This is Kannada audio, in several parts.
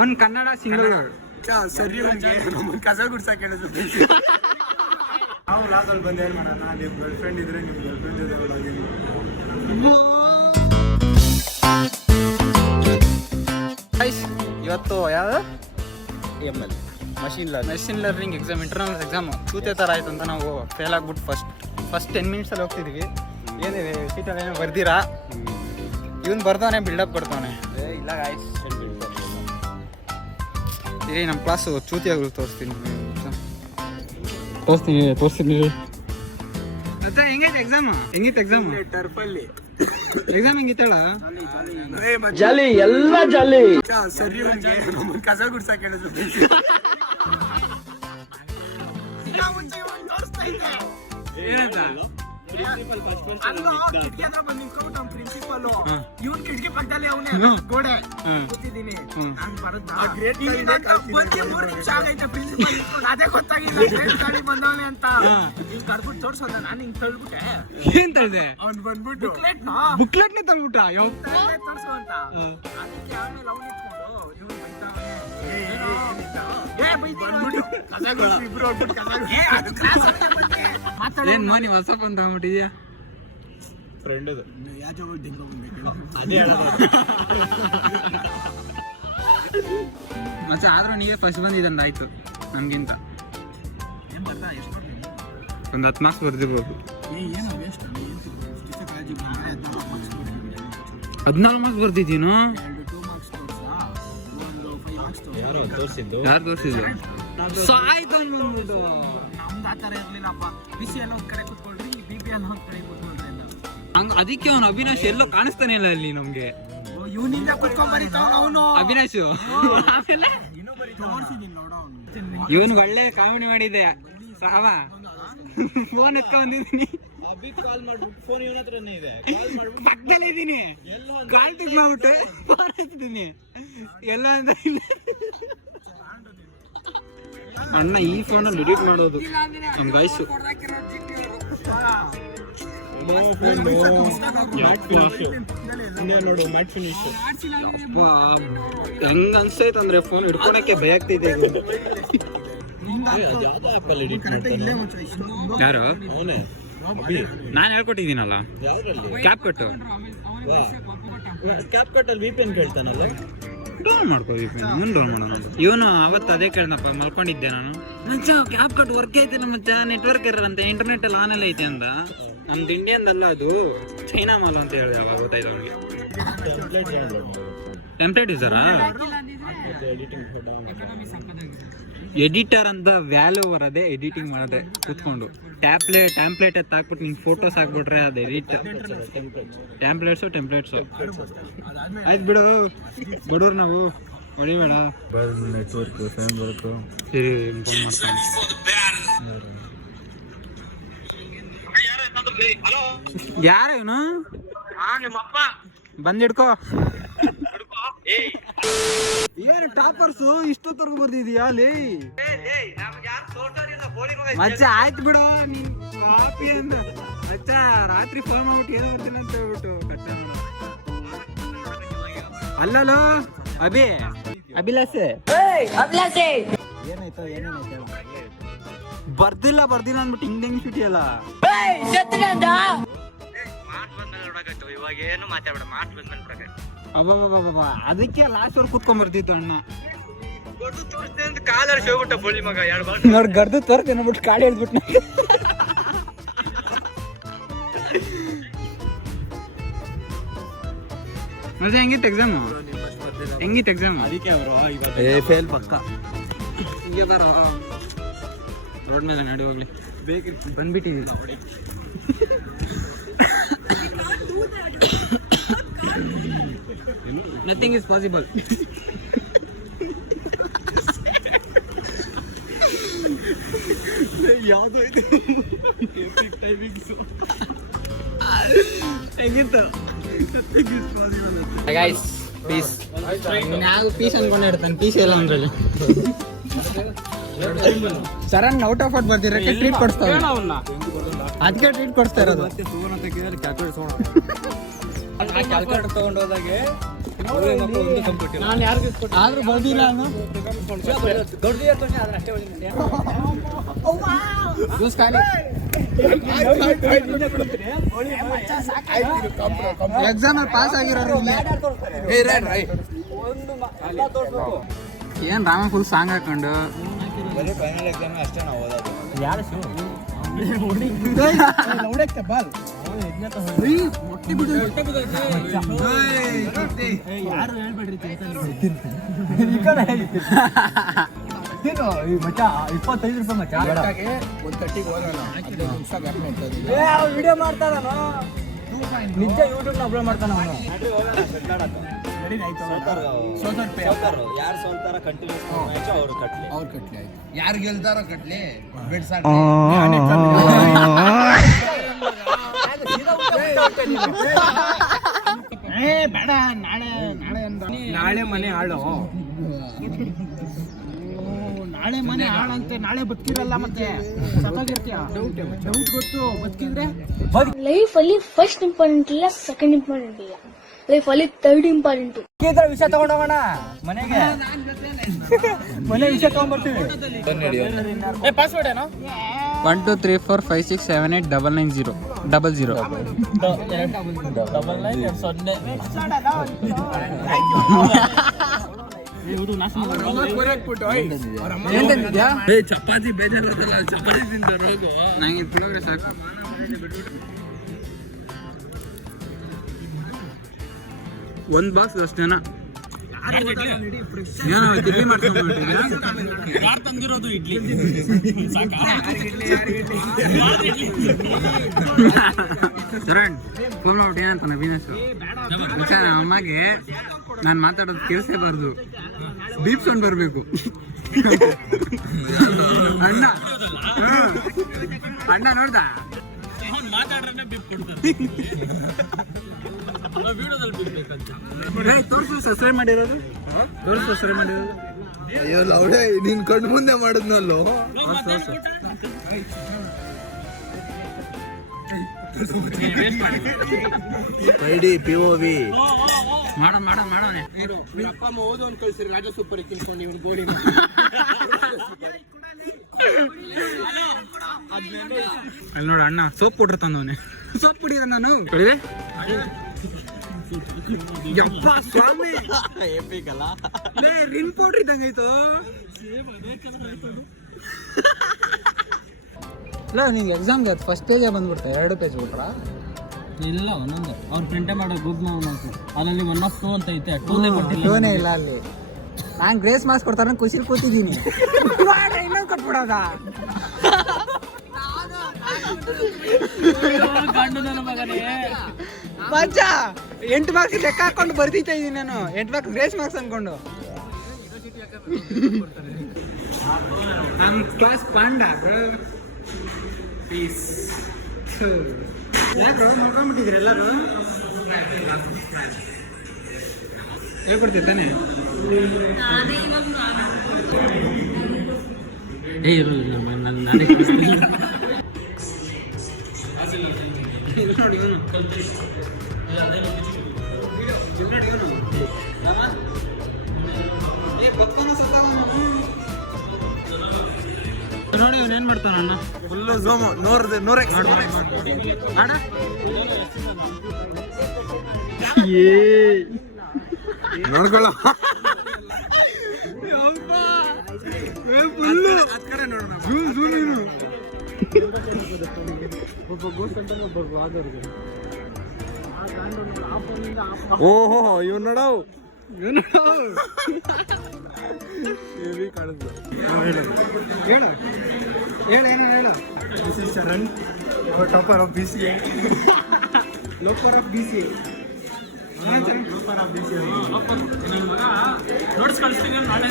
ಒಂದು ಕನ್ನಡ ಸಿಂಗಲ್ ವರ್ಡ್. ಸರಿ ನಮ್ಮನ್ನು ಕಸ ಗುಡ್ಸಕ್ಕೆ ಹೇಳಿದ್ರು. ನಾವು ಲಾಗಲ್ಲಿ ಬಂದು ಏನು ಮಾಡೋಣ, ನಿಮ್ಮ ಗರ್ಲ್ ಫ್ರೆಂಡ್ ಇದ್ರೆ ನಿಮ್ಮ ಗರ್ಲ್ ಫ್ರೆಂಡ್ ಜೊತೆ ಲಾಗಿಂಗ್. ಇವತ್ತು ಯಾವುದು ML machine learning exam, internal exam ಚೂತೆ ಥರ ಆಯ್ತು ಅಂತ ನಾವು ಫೇಲ್ ಆಗ್ಬಿಟ್ಟು ಫಸ್ಟ್ 10 ಮಿನಿಟ್ಸಲ್ಲಿ ಹೋಗ್ತಿದ್ವಿ. ಏನಿದೆ ಸೀಟಲ್ಲಿ ಏನೋ ಬರ್ದಿರಾ, ಇವನು ಬರ್ದವನೆ ಬಿಲ್ಡಪ್ ಕೊಡ್ತಾನೆ. ಇಲ್ಲ ಗಾಯ್ಸ್, ಇರಿ ನಮ್ಮ ಕ್ಲಾಸು ಚೂತಿಯಾಗಲು ತೋರಿಸ್ತೀನಿ ಮತ್ತೆ. ಹೆಂಗಿತ್ತು ಎಕ್ಸಾಮ್ ಟರ್ಫಲ್ಲಿ ಎಕ್ಸಾಮ್ ಹೆಂಗಿತ್ತಳ? ಜಾಲಿ, ಎಲ್ಲ ಜಾಲಿ. ಸರಿ ನಮ್ಮನ್ನು ಕಸ ಗುಡ್ಸಕ್ಕೆ ಹೇಳಿದ್ರು. ಏನಂತ ಇವನ್ ಕಿಟಕಿ ಪಕ್ಕದಲ್ಲಿ ಅವನೇ ಗೋಡೆ ಕೂತಿದ್ದೀನಿ. ಅದೇ ಗೊತ್ತಾಗಿಲ್ಲ ಗಾಡಿ ಬಂದವನೆ ಅಂತ. ಹಿಂಗ್ ಕರ್ಬಿಟ್ಟು ತೋರ್ಸೋದ, ನಾನು ಹಿಂಗ್ ತಳ್ಬಿಟ್ಟೆ. ಏನ್ ತಳ್ದೆ? ಅವ್ನ್ ಬಂದ್ಬಿಟ್ಟು ಬುಕ್ಲೆಟ್ನೇ ತಳ್ಬಿಟ್ಟ ತೋರ್ಸು ಅಂತ. ಅದಕ್ಕೆ ಆಮೇಲೆ ಅವ್ನು ಇಟ್ಕೊಂಡು ಇವ್ನು ಬೈತಾವನೆ. ಏನ್ ಮನಿ ಹೊಸ ಬಂದ ಆಗ್ಬಿಟ್ಟಿದ್ಯಾ? ಫ್ರೆಂಡ್ ಮತ್ತೆ ಆದ್ರೂ ನೀವೇ ಫಸ್ಟ್ ಬಂದಿದ್ದಂದ ಆಯ್ತು ನಮ್ಗಿಂತ. ಒಂದು 10 ಮಾರ್ಕ್ಸ್ ಬರ್ದಿರ್ಬೋದು. 14 ಮಾರ್ಕ್ಸ್ ಬರ್ದಿದ್ದೀನು. ಯಾರು ತೋರಿಸಿದ್ದು? ಸಾಯ್ತು ಅಂದ್ಬಿಟ್ಟು. ನಮ್ದು ಆ ಥರ ಇರ್ಲಿಲ್ಲಪ್ಪ. ಬಿಸಿ ಎಲ್ಲ ಒಂದ್ ಕಡೆ ಕೂತ್ಕೊಳ್ರಿ, BB ಎಲ್ಲ ಒಂದ್ ಕಡೆ ಕೂತ್ಕೊಳ್ರಿ ಎಲ್ಲ. ಹಂಗ ಅದಕ್ಕೆ ಅವನು ಅವಿನಾಶ್ ಎಲ್ಲೋ ಕಾಣಿಸ್ತಾನೆ ಇಲ್ಲ ಅಲ್ಲಿ ನಮ್ಗೆ. ಇವನಿಂದ ಕುತ್ಕೊಂಡ್ ಬರೀತಾವನ ಅವನು ಅವಿನಾಶ್. ಆಮೇಲೆ ಇವನ್ ಒಳ್ಳೆ ಕಾಮಿಡಿ ಮಾಡಿದ್ದೆ. ಸಾವ ಫೋನ್ ಎತ್ಕೊಂಡ್ ಬಂದಿದ್ದೀನಿ, ಪಕ್ಕದಲ್ಲೇ ಇದ್ದೀನಿ, ಕಾಲ್ ಪಿಕ್ ಮಾಡ್ಬಿಟ್ಟು ಫೋನ್ ಎತ್ತಿದ್ದೀನಿ ಎಲ್ಲ ಅಂತ. ಅಣ್ಣ ಈ ಫೋನಲ್ಲಿ ಎಡಿಟ್ ಮಾಡೋದು ನಮ್ಮ ಗಾಯ್ಸು. ಹೆಂಗ ಅನ್ಸೈತಂದ್ರೆ ಫೋನ್ ಹಿಡ್ಕೊಳಕ್ಕೆ ಭಯ ಆಗ್ತಿದೆ. ಯಾರು? ನಾನು ಹೇಳ್ಕೊಟ್ಟಿದ್ದೀನಲ್ಲ ಕ್ಯಾಪ್ ಕಟ್ಟು. ಕ್ಯಾಪ್ ಕಟ್ ಅಲ್ಲಿ VPN ಕೇಳ್ತಾನಲ್ಲ, ಡೌನ್ ಮಾಡ್ಕೋ VPN. ಮುಂದೆ ಡೌನ್ ಮಾಡೋಣ. ಇವನು ಅವತ್ತು ಅದೇ ಕೇಳ್ದಪ್ಪ, ಮಲ್ಕೊಂಡಿದ್ದೆ ನಾನು. ಮಚ್ಚ ಕ್ಯಾಪ್ ಕಟ್ ವರ್ಕ್ ಐತಿಲ್ಲ ಮಚ್ಚ, ನೆಟ್ವರ್ಕ್ ಇರಂತೆ, ಇಂಟರ್ನೆಟ್ ಎಲ್ಲ ಆನೆಲ್ಲ ಐತೆ ಅಂದ. ನಮ್ದು ಇಂಡಿಯನ್ದಲ್ಲ, ಅದು ಚೈನಾ ಮಾಲ್ ಅಂತ ಹೇಳಿದೆ. ಅವಾಗ ಗೊತ್ತಾಯ್ತು ಅವನಿಗೆ. ಟೆಂಪ್ಲೇಟ್ ಇದ್ದಾರಾ? ಎಡಿಟರ್ ಅಂತ ವ್ಯಾಲ್ಯೂ ಬರೋದೆ ಎಡಿಟಿಂಗ್ ಮಾಡೋದೆ ಕೂತ್ಕೊಂಡು. ಟ್ಯಾಂಪ್ಲೇಟ್ ಎತ್ತು ಹಾಕ್ಬಿಟ್ಟು ನಿಂಗೆ ಫೋಟೋಸ್ ಹಾಕ್ಬಿಟ್ರೆ ಅದು ಎಡಿಟ್. ಟೆಂಪ್ಲೇಟ್ಸು ಆಯ್ತು ಬಿಡು, ಬಡವ್ರು ನಾವು ಹೊಡಿಬೇಡ. ನೆಟ್ವರ್ಕ್ ಫ್ಯಾನ್ ವರ್ಕು ಸರಿ. ಯಾರು ಇವನು? ನಿಮ್ಮಪ್ಪ ಬಂದಿಡ್ಕೋ. ಏನು ಟಾಪರ್ಸು ಇಷ್ಟೊತ್ತರ್ಗು ಬರ್ದಿದ್ಯಾ ಲೇ? ಮಚ್ಚ ಆಯ್ತು ಬಿಡು, ನೀನ್ ಕಾಪಿ ಅಂದ ಮಚ್ಚ. ರಾತ್ರಿ ಫೋನ್ ಮಾಡ್ಬಿಟ್ಟು ಏನೋ ಬರ್ತೀನಿ ಅಂತ ಹೇಳ್ಬಿಟ್ಟು ಕಟ್ಟ. ಅಲ್ಲೋ ಅಭಿಲಾಷೆ ಏನಾಯ್ತು? ಬರ್ದಿಲ್ಲ ಅಂದ್ಬಿಟ್ಟು ಹಿಂಗ್ ಶೂಟಿಯಲ್ಲ. ಅಬ್ಬಬ್ಬಬ್ಬ, ಅದಕ್ಕೆ ಲಾಸ್ಟ್ ವರ್ಗ ಕುತ್ಕೊಂಡ್ ಬರ್ತಿತ್ತು ಅಣ್ಣ. ನೋಡಿ ಗರ್ದು ತೋರ್ತೆ ಅಂದ್ಬಿಟ್ಟು ಕಾಡಿ ಹೇಳ್ಬಿಟ್ಟು. ಮತ್ತೆ ಹೆಂಗಿತ್ತು ಎಕ್ಸಾಮ್? ಅದಕ್ಕೆ ಅವರು ಫೇಲ್ ಪಕ್ಕ. ಹಿಂಗೆ ಬರ ರೋಡ್ ಮೇಲೆ ನಡಿ ಹೋಗ್ಲಿ. ಬಂದ್ಬಿಟ್ಟಿದ್ದೀವಿ. Nothing is possible. ಯಾವುದು ಇದು ಹೆಂಗಿತ್ತು ಗೈಸ್? ಪೀಸ್ ನಾವು ಪೀಸ್ ಅನ್ಕೊಂಡೆ ಇರ್ತಾನೆ, ಪೀಸ್ ಎಲ್ಲ ಅಂದ್ರಲ್ಲಿ. Saran out of out ಬರ್ದಿರಕ್ಕೆ treat ಕೊಡ್ಸ್ತಾರೆ. ಅದಕ್ಕೆ ಟ್ರೀಟ್ ಕೊಡ್ತಾ ಇರೋದು. ಕ್ಯಾಲ್ಕುಲೇಟರ್ ತಗೊಂಡು ಹೋದಾಗೆ ನಾನು ಯಾರಿಗೂ ಆದ್ರೂ ಬರ್ದಿಲ್ಲ ಅವನು. ಎಕ್ಸಾಮ್ ಅಲ್ಲಿ ಪಾಸ್ ಆಗಿರೋರು ಏನ್ ರಾಮ ಫುಲ್ ಸಾಂಗ್ ಹಾಕೊಂಡು ವಿಡಿಯೋ ಮಾಡ್ತಾರ ನಿಜ ಯೂಟ್ಯೂಬ್ ನ ಅಪ್ಲೋಡ್ ಮಾಡ್ತಾನ ಯಾರು ಸೋಲ್ತಾರ ಕಂಟಿನ್ಯೂಸ್ ಮ್ಯಾಚ್ ಅವರು ಕಟ್ಲಿ ಯಾರು ಗೆಲ್ತಾರೋ ಕಟ್ಲಿ ಬೇಡ ನಾಳೆ ಮನೆ ಹಾಳು ನಾಳೆ ಮನೆ ಹಾಳಂತೆ ನಾಳೆ ಬದುಕಿರಲ್ಲ ಮತ್ತೆ ಸತ್ತೋಗಿರ್ತೀಯ ಡೌಟ್ ಗೊತ್ತು ಬದುಕಿದ್ರೆ ಲೈಫ್ ಅಲ್ಲಿ ಫಸ್ಟ್ ಇಂಪಾರ್ಟೆಂಟ್ ಇಲ್ಲ ಸೆಕೆಂಡ್ ಇಂಪಾರ್ಟೆಂಟ್ ಇಲ್ಲ ಲೈಫ್ ಅಲ್ಲಿ ಥರ್ಡ್ ಇಂಪಾರ್ಟೆಂಟ್. ವಿಷಯ ತಗೊಂಡೋಗೋಣ ಮನೆಗೆ ಮನೆ ವಿಷಯ ತಗೊಂಡ್ಬರ್ತೀವಿ. ಪಾಸ್ವರ್ಡ್ ಏನೋ 1 2 3 4 5 6 7 8 9 9 0 00. ಚಪಾತಿ ಬೇಜಾರಲ್ಲ, ಚಪಾತಿ ತಿಂತಾರೆ ನಂಗೆ ಪುಳಿಯೋಗರೆ ಸಾಕು. ಒಂದ್ ಬಾಕ್ಸ್ ಅಷ್ಟು ಜನ ಏನೋ ತಿಂಡಿ ತಂದಿರೋದು ಇಡ್ಲಿ ಶರಣ್ ಫೋನ್ ಮಾಡ್ಬಿಟ್ಟು ಏನಂತ ಬಿಸ್ನೆಸ್ ಅಮ್ಮಗೆ ನಾನು ಮಾತಾಡೋದು ಕೇಳಿಸೇಬಾರ್ದು, ಬೀಪ್ ಸೌಂಡ್ ಬರಬೇಕು. ಅಣ್ಣ ಅಣ್ಣ ನೋಡ್ದ ಮಾತಾಡ್ರೆ ಬಿಪ್ ಕೊಡ್ತಾರೆ ವಿಡಿಯೋದಲ್ಲಿ ಬಿಡ್ಬೇಕಂತ ತೋರ್ಸು ಸಬ್ಸ್ಕ್ರೈಬ್ ಮಾಡಿರೋದು, ತೋರ್ಸು ಸಬ್ಸ್ಕ್ರೈಬ್ ಮಾಡಿರೋದು. ಅಯ್ಯೋ ಅವಳೇ ನಿನ್ ಕಣ್ಣು ಮುಂದೆ ಮಾಡಿದ್ನಲ್ಲೋ. ಐಡಿ POV ಮಾಡೋನೆ ಅಪ್ಪ ಅಮ್ಮ ಓದು ಅಂತ ಕಳ್ಸಿರಿ ರಾಜ ಸೂಪರ್ ತಿನ್ಕೊಂಡು ಇವ್ನು ಗೋಡಿ ಅಲ್ಲಿ ನೋಡ ಅಣ್ಣ ಸೋಪ್ ಪೌಡ್ರ್ ತಂದವನೆ, ಸೋಪ್ ಪುಡಿದ ನಾನು ಕಳಿದೆ. ಯಪ್ಪ ಸ್ವಾಮಿ ರಿನ್ ಪೌಡ್ರ್ ಇದ್ದಂಗಾಯ್ತು. ಇಲ್ಲ ನಿಂಗೆ ಎಕ್ಸಾಮ್ಗೆ ಅದು ಫಸ್ಟ್ ಪೇಜೇ ಬಂದ್ಬಿಡ್ತಾ, 2 ಪೇಜ್ ಬಿಟ್ರಾ? ಇಲ್ಲ ಒಂದೊಂದು ಅವ್ರು ಪ್ರಿಂಟೇ ಮಾಡೋ ಗ್ರೂಪ್ ಅದರಲ್ಲಿ 1 of 2 ಅಂತ ಐತೆ ಟೂನೇ ಇಲ್ಲ ಅಲ್ಲಿ. ನಾನು ಗ್ರೇಸ್ ಮಾರ್ಕ್ಸ್ ಕೊಡ್ತಾರೆ ಖುಷಿಲಿ ಕೂತಿದ್ದೀನಿ, ಇನ್ನೊಂದು ಕೊಟ್ಬಿಡೋದ ಮಜ್ಜ. 8 ಮಾರ್ಕ್ಸ್ ಲೆಕ್ಕ ಹಾಕೊಂಡು ಬರ್ದಿತಾ ಇದ್ದೀನಿ ನಾನು, 8 ಮಾರ್ಕ್ಸ್ ಗ್ರೇಸ್ ಮಾರ್ಕ್ಸ್ ಅನ್ಕೊಂಡು. ನಮ್ಮ ಕ್ಲಾಸ್ ಪಾಂಡ ಪೀಸ್. ಯಾಕ್ರೋ ನೋಡ್ಕೊಂಡ್ಬಿಟ್ಟಿದ್ರಿ ಎಲ್ಲರೂ? ಹೇಳ್ಕೊಡ್ತೀವಿ ತಾನೆ? ನಾನೇ ನೋಡಿ ಇವನು ನೋಡಿ ಇವನು ಏನ್ ಮಾಡ್ತಾನ ಅಣ್ಣ, ಫುಲ್ಲು ಝೂಮ್ 100x ಆಡ ನೋಡ್ಕೊಳ್ಳ. ಓಹೋ ಇವ್ ನೋಡವ್ ಕಾಣಿಸ್ತು. ಹೇಳ ಏನೋ ಹೇಳ. This is Charan, our topper of BCA. Locker of BCA. Topper of BCA. Notes ಕಳಿಸ್ತೀನಿ ನಾಳೆ.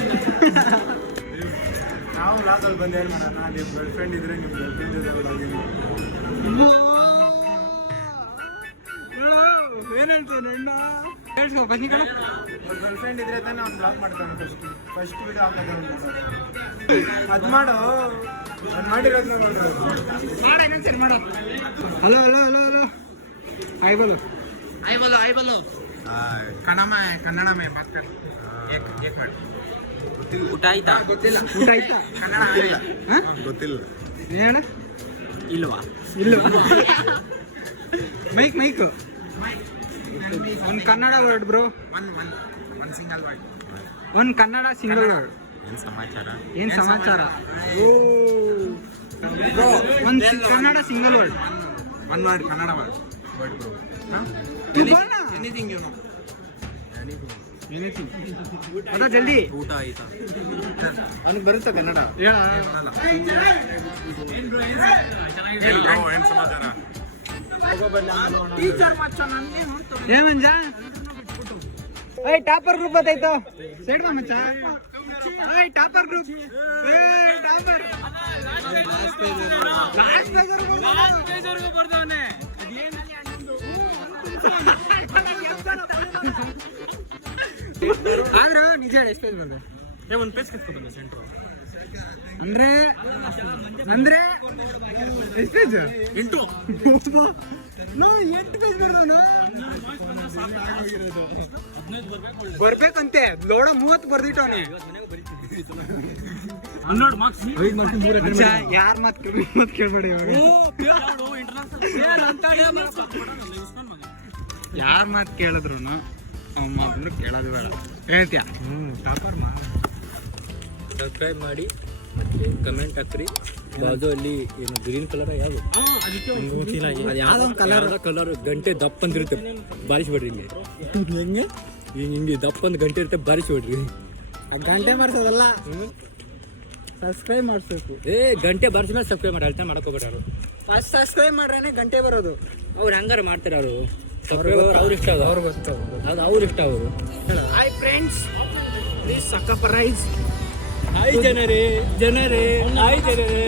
ನಾವು ಲಾಸಲ್ಲಿ ಬಂದು ಏನು ಮಾಡೋಣ, ನಿಮ್ಮ ಗರ್ಲ್ ಫ್ರೆಂಡ್ ಇದ್ರೆ ನಿಮ್ಮ ಗರ್ಲ್ ಫ್ರೆಂಡ್ ಏನ್ ಹೇಳ್ತಾನೆ ಅಣ್ಣ? ಹೇಳ್ಸ್ಕೊ ಬನ್ನಿ ಕಣ. ಗರ್ಲ್ ಫ್ರೆಂಡ್ ಇದ್ರೆ ತಾನೇ ಅವ್ನು ಬ್ಲಾಕ್ ಮಾಡ್ತಾನೆ. ಫಸ್ಟ್ ವಿಡಿಯೋ ಹಾಕೋದು ಅದು ಮಾಡು, ನಾನು ಮಾಡಿರೋದು ಹಲೋ ಹಲೋ ಹಲೋ ಹಲೋ. ಆಯ್ ಬೋಲು. ಕನ್ನಡ ಮೇ ಬಾತ್ ಕರ್ ಏಕ್ ಮಾಡಿ ಊಟ ಆಯ್ತಾ? ಊಟ ಆಯ್ತಾ? ಕನ್ನಡ ಗೊತ್ತಿಲ್ಲ ಹೇಳ ಇಲ್ವಾ? ಇಲ್ವಾ? ಮೈಕ್ ಒಂದು Kannada word bro. One single word. ಒಂದು ಕನ್ನಡ ಸಿಂಗಲ್ ವರ್ಡ್. ಏನ್ ಸಮಾಚಾರ? ಓ ಒಂದು Kannada single word. One word Kannada word. Anything you know. ಅದ ಜಲ್ದಿ ಊಟ ಆಯ್ತಾ? ಅವ್ನಿಗೆ ಬರುತ್ತಾ ಕನ್ನಡ? ಹೇಳ. ಏನ್ ಸಮಾಚಾರ? ಏ ಮಂಜ, ಏಯ್ ಟಾಪರ್ ಗ್ರೂಪ್ ಬತ್ತಾಯ್ತು. ಸೈಡ್ ಬಾ ಮಚ್ಚ. ಏಯ್ ಟಾಪರ್ ಗ್ರೂಪ್. ಏಯ್ ಟಾಪರ್. ಲಾಸ್ಟ್ ಪೇಜ್ ಬರ್ದವನೆ. ಆದ್ರೂ ನಿಜ ಹೇಳಿ, ಎಷ್ಟು ಪೇಜ್ ಬರ್ದೆ? ಒಂದು ಪೇಜ್ ಕಿತ್ಕೊಬಂದೆ ಸೆಂಟ್ರು. ಅಂದ್ರೆ ಎಷ್ಟು ಪೇಜ್? 8 8 ಪೇಜ್ ಬರ್ದವನು. ಬರ್ಬೇಕಂತೆ ಲೋಡ 30 ಬರ್ದಿಟ್ಟವನಿ. 12 ಮಾರ್ಕ್ಸ್ 5 ಮಾರ್ಕ್ಸ್ ಯಾರ ಮಾತ್ ಕೇಳ್ಬೇಡಿ ಇವಾಗ. ಯಾರ ಮಾತ್ ಕೇಳಿದ್ರು ಅಮ್ಮ ಕೇಳೋದು ಬೇಡ. ಹೇಳ್ತೀಯ? ಸಬ್ಸ್ಕ್ರೈಬ್ ಮಾಡಿ ಮತ್ತೆ ಕಮೆಂಟ್ ಹಾಕ್ರಿ. ಬಾಜು ಅಲ್ಲಿ ಏನು ಗ್ರೀನ್ ಕಲರ್ ಯಾವುದು ಕಲರ್ ಗಂಟೆ ದಪ್ಪ ಅಂದಿರುತ್ತೆ, ಬಾರಿಸ್ಬೇಡ್ರಿ. ಇಲ್ಲಿ ಹೆಂಗೆ ಹಿಂಗೆ ದಪ್ಪ ಒಂದು ಗಂಟೆ ಇರುತ್ತೆ, ಬಾರಿಸ್ಬೇಡ್ರಿ. ಗಂಟೆ ಮಾಡ್ಸೋದಲ್ಲ, ಸಬ್ಸ್ಕ್ರೈಬ್ ಮಾಡಿಸ್ಬೇಕು. ಗಂಟೆ ಬಾರಿಸ ಮೇಲೆ ಸಬ್ಸ್ಕ್ರೈಬ್ ಮಾಡಿ ಅಳ್ತಾ ಮಾಡಕೋಬೇಡ. ಅವರು ಫಸ್ಟ್ ಸಬ್ಸ್ಕ್ರೈಬ್ ಮಾಡ್ರೇನೆ ಗಂಟೆ ಬರೋದು. ಅವ್ರು ಹಂಗಾರ ಮಾಡ್ತಾರೆ. ಅವರು ಸಬ್ಸ್ಕ್ರೈಬ್ ಅವ್ರು ಇಷ್ಟ, ಅವ್ರು ಗೊತ್ತು, ಅದು ಅವ್ರು ಇಷ್ಟ. ಅವರು ಹಾಯ್ ಫ್ರೆಂಡ್ಸ್, ಪ್ಲೀಸ್ ಸಕ್ಕಪ್ಪ ರೈಸ್. ಹಾಯ್ ಜನರೇ, ಹಾಯ್ ಜನರೇ.